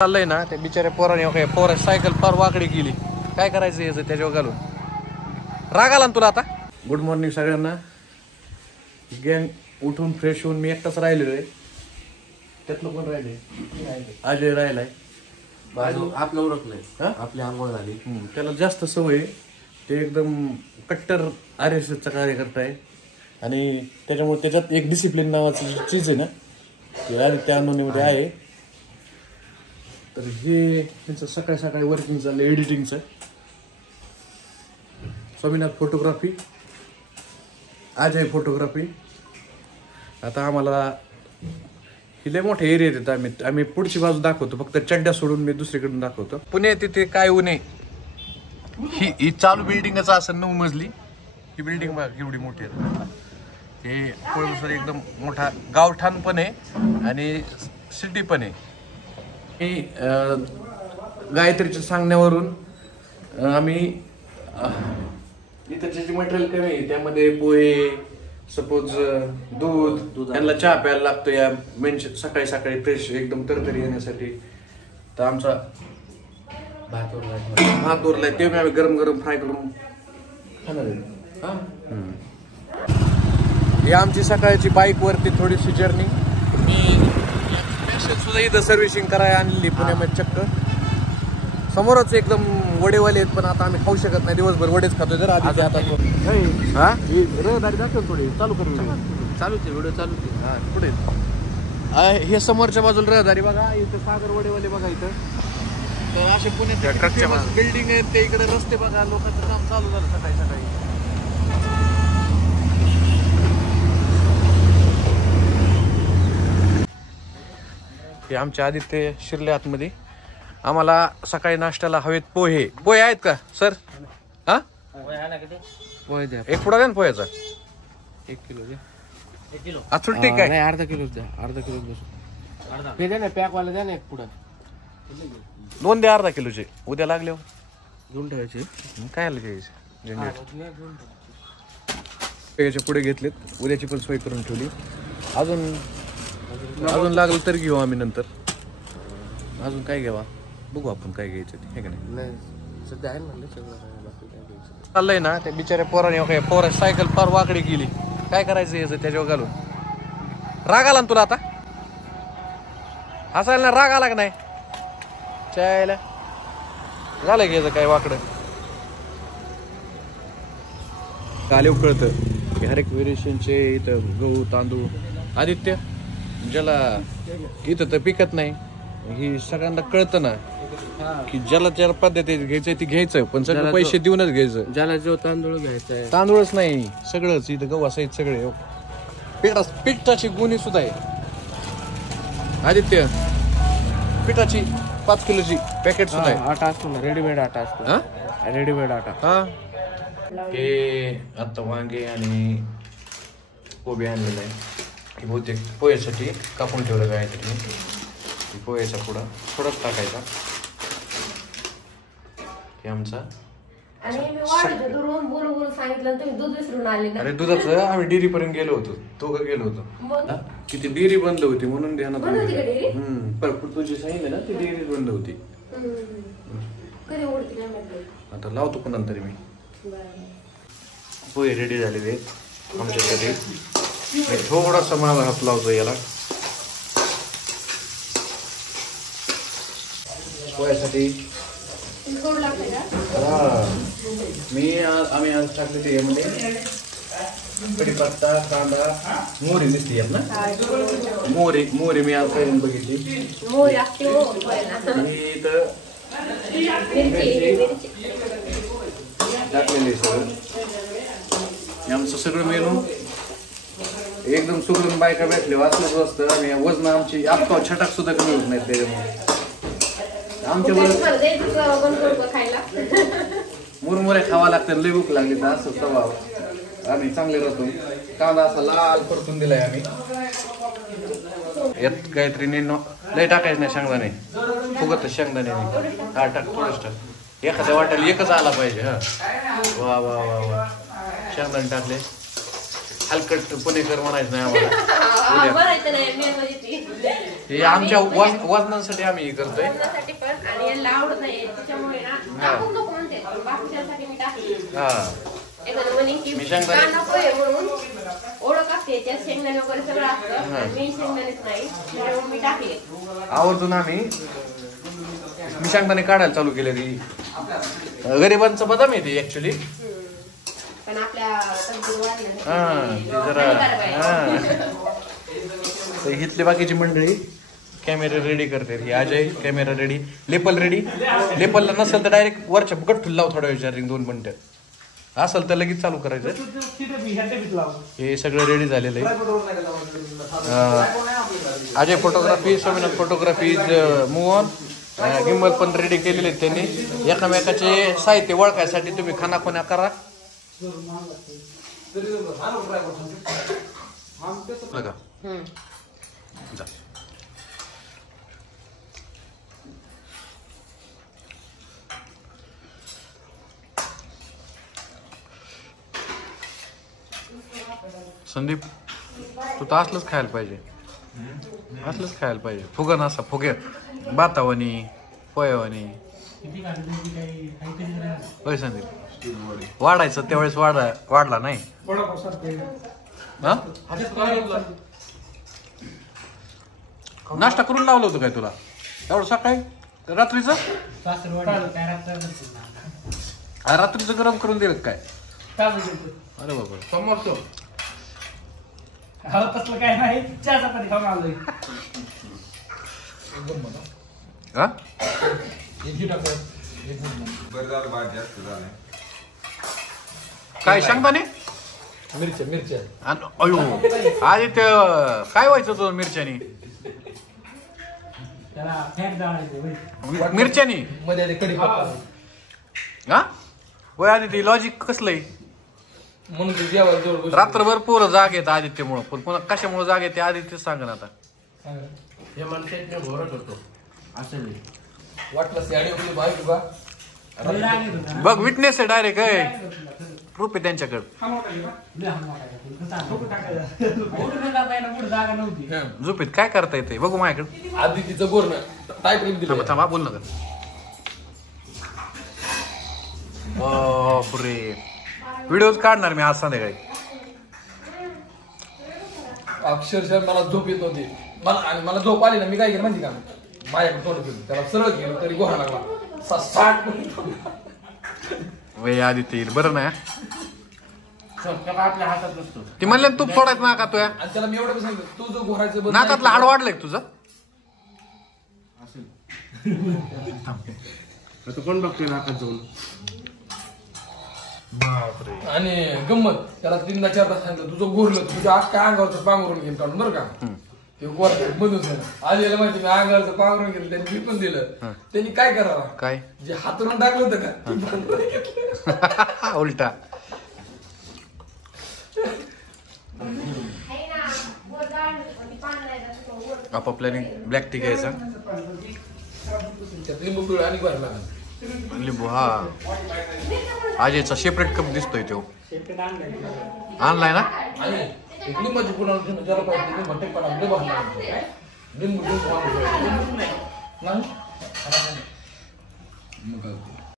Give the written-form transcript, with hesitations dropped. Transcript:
चाललंय ना ते बिचाऱ्या पोराने काय पोरा सायकल फार वाकडी केली. काय करायचं याचं त्याच्यावर घालून राग आला ना तुला आता. गुड मॉर्निंग सगळ्यांना. गँग उठून फ्रेश होऊन मी एकटाच राहिलेलो आहे. त्यातलं कोण राहिले? अजय राहिलाय. आपलं ओळखलंय, आपली आंघोळ झाली. त्याला जास्त सवय. ते एकदम कट्टर RSSचा कार्यकर्ता आहे आणि त्याच्यामुळे त्याच्यात एक डिसिप्लिन नावाची चीज आहे ना ते आदित्य अनोनीमध्ये आहे. तर हे त्यांचं सकाळी सकाळी वर्किंग चाललं एडिटिंगचं. Swaminath photography, Ajay photography. आता आम्हाला ही लय मोठे एरिया येतात. आम्ही पुढची बाजू दाखवतो, फक्त चड्ड्या सोडून मी दुसरीकडून दाखवतो. पुणे तिथे काय उने ही चालू बिल्डिंगच असं 9 मजली. ही बिल्डिंग बघा एवढी मोठी आहे. हे कोळसर एकदम मोठा गावठाण पण आहे आणि सिटी पण आहे. मी गायत्रीच्या सांगण्यावरून आम्ही इथं जे मटेरियल कमी आहे त्यामध्ये पोहे, सपोज दूध, त्यांना चहा प्यायला लागतो या सकाळी सकाळी फ्रेश एकदम तरतरी येण्यासाठी. तर आमचा भात उरलाय ते आम्ही गरम गरम फ्राय करून खाणार आहे. ही आमची सकाळची बाईक वरती थोडीशी जर्नी. मी सुद्धा इथं सर्व्हिसिंग करायला आणलेली पुण्यामध्ये चक्क. समोरच एकदम वडेवाले आहेत पण आता आम्ही खाऊ शकत नाही, दिवसभर वडेच खातोय. जर आधी आता रहदारी दाखव थोडी चालू करू. चालूच व्हिडिओ चालूच. हा पुढे हे समोरच्या बाजूला रहदारी बघा. इथं सागर वडेवाले बघा. इथं तर असे पुण्यात बिल्डिंग आहेत ते. इकडे रस्ते बघा. लोकांचं काम चालू झालं सकाळी सकाळी. हे आमच्या आदित्य शिरले आतमध्ये. आम्हाला सकाळी नाश्त्याला हवेत पोहे. पोहे आहेत का सर? हा पोहे द्या. एक पुडा द्या ना पोह्याचा. 1 किलो द्या. 1 किलो ठीक आहे. नाही अर्धा किलो द्या. अर्धा किलो बस द्या ना. पॅकवाला द्या ना एक पुडा. 2 द्या अर्धा किलोचे. उद्या लागले घेऊन ठेवायचे. काय आलं घ्यायचे झंझट. पुढे घेतलेत. उद्याची पण सोय करून ठेवली. अजून लागलं तर घेऊ आम्ही नंतर. अजून काय घ्यावा बघू आपण काय घ्यायचं हे का नाही. सध्या आहे ना सगळं चाललंय ना ते बिचाऱ्या पोराने काय पोरा सायकल फार वाकडी केली. काय करायचं याचं त्याच्यावर घालून राग आला ना तुला आता. हसायला ना राग आला का नाही? चायला झालं की याचं काय वाकडं. काले उकळतं हर एक व्हेरिएशनचे. इथं गहू तांदूळ. आदित्य ज्याला इथं तर पिकत नाही ही सगळ्यांना कळतं ना की ज्याला ज्याला पद्धतीत घ्यायचंय ती घ्यायचं पण सगळं पैसे देऊनच घ्यायचं. ज्याला जो तांदूळ घ्यायचा तांदूळच नाही सगळंच इथं गहू असायचं सगळे. पिठाची गुणी सुद्धा आहे. आदित्य पिठाची 5 किलोची पॅकेट सुद्धा आहे. आटा असतो ना रेडीमेड आटा असतो. रेडीमेड आटा. हा हे आता वांगे आणि कोबी आणलेलं आहे. बहुतेक पोह्यासाठी कापून ठेवलं काहीतरी. पोह्याचा पुडा थोडाच टाकायचा. हे आमचा अरे दुधाचं आम्ही डेअरी पर्यंत गेलो होतो. दोघं गेलो होतो. किती डेअरी बंद होती म्हणून ध्यानात. तुझी सांगितलं ना ती डेअरी बंद होती. आता लावतो पण नंतर मी. पोहे रेडी झालेले आहेत आमच्यासाठी. थोडासा माझा हात लावतो याला पोह्यासाठी. आम्ही आज टाकले ते यामध्ये कढीपत्ता, कांदा, मोहरी दिसली आहे ना. मोहरी मी आज काही बघितली. टाकलेली सगळं. आमचं सगळं मेनू एकदम सुगरण बायका भेटले वाचलंच असतं. आणि वजन आमची आपका छटाक सुद्धा कमी होत नाही त्याच्यामुळे. आमच्या मुरमुरे खावा लागतात. लई भूक लागली तर असं स्वभाव. आम्ही चांगले राहतो. कांदा असा लाल परतून दिलाय आम्ही. यात काहीतरी लई टाकायचं नाही शेंगदाणे. फुगत शेंगदाणे. हा टाक थोडंच टाक. एखाद्या वाट्याला एकच आला पाहिजे. हा वा वा वा वा. शेंगदाणे टाकले. हलकट पुणेकर म्हणायचं नाही आम्हाला. हे आमच्या वजनासाठी आम्ही हे करतोय. आवर्जून आम्ही मी शेंगदाणे काढायला चालू केले. ती गरिबांचं बदाम येते ऍक्च्युली. इथली बाकीची मंडळी कॅमेरा रेडी करते. ही Ajay camera ready, lapel ready. लेपलला नसेल तर डायरेक्ट वरच्या गठ्ठून लाव थोडा वेळ चार्जिंग 2 मिनिटं. असेल तर लगेच चालू करायचं. हे सगळं रेडी झालेलं आहे. Ajay photography, Swaminath photography move on. Gimbal पण रेडी केलेले आहेत त्यांनी. एकामेकाचे साहित्य ओळखायसाठी तुम्ही खानाखुणा करा. संदीप तू तर असलंच खायला पाहिजे. असलंच खायला पाहिजे. फुगन असा फुगे बातावणी पोयावणी. होय संदीप. वाढायचं त्यावेळेस वाढला नाही. नाश्ता करून लावलं होतं काय तुला एवढं सकाळी? रात्रीचं गरम करून दिलं काय? अरे बाबा समोरचं काय नाही. चहा चपाती खाऊन आलोय. काय शेंगदाणे मिरच्या अयो आदित्य काय व्हायचं तुझं मिरच्यानी? मिरच्यानी हा होय आदित्य. लॉजिक कसलंय? रात्रभर पोरं जाग येत आदित्यमुळं. पण पुन्हा कशामुळे जाग येते आदित्य सांग ना आता. हे माणसाने घोरत होतो असं बघ विटनेस आहे डायरेक्ट. प्रूफ आहे त्यांच्याकडे. झोपेत काय करता येते बघू माझ्याकडे. आदितीचं बोलणं थांबा बोल नका. बापरे व्हिडिओ काढणार मी आज संध्याकाळी. अक्षरशः मला झोप येत नव्हती. मला झोप आली ना मी काय केलं माहिती का? माझ्याकडे थोडं केलं त्याला सरळ केलं तरी गोहा लागला. 60 वय आदित्य बरं ना. आपल्या हातात नसतो. ती म्हणले तूप सोडायचं ना का तुया? आणि त्याला मी एवढं सांगितलं तू जो घोरायचं नाकातलं हाड वाढलंय तुझं. तू कोण बघतोय नाकात जाऊन? बापरे. आणि गंमत त्याला 3दा 4दा सांगितलं तुझं घोरलं तुझ्या अख्ख्या अंगावरचं पांघरून घेऊन काढून बरं का. ते गोर मधून आलेलं माहिती मी अंगावरचं पांघरून घेतलं त्यांनी पण दिलं. त्यांनी काय करावं? काय जे हातरून टाकलं होतं का उलटा. आपापल्याने ब्लॅक टी घ्यायचा. लिंबू पिळ आणि भरला लिंबू. हा आजेचा सेपरेट कप दिसतोय तो. आणलाय ना. लिंबाची पुन्हा जरा पाहिजे भट्टेपणा लिंबू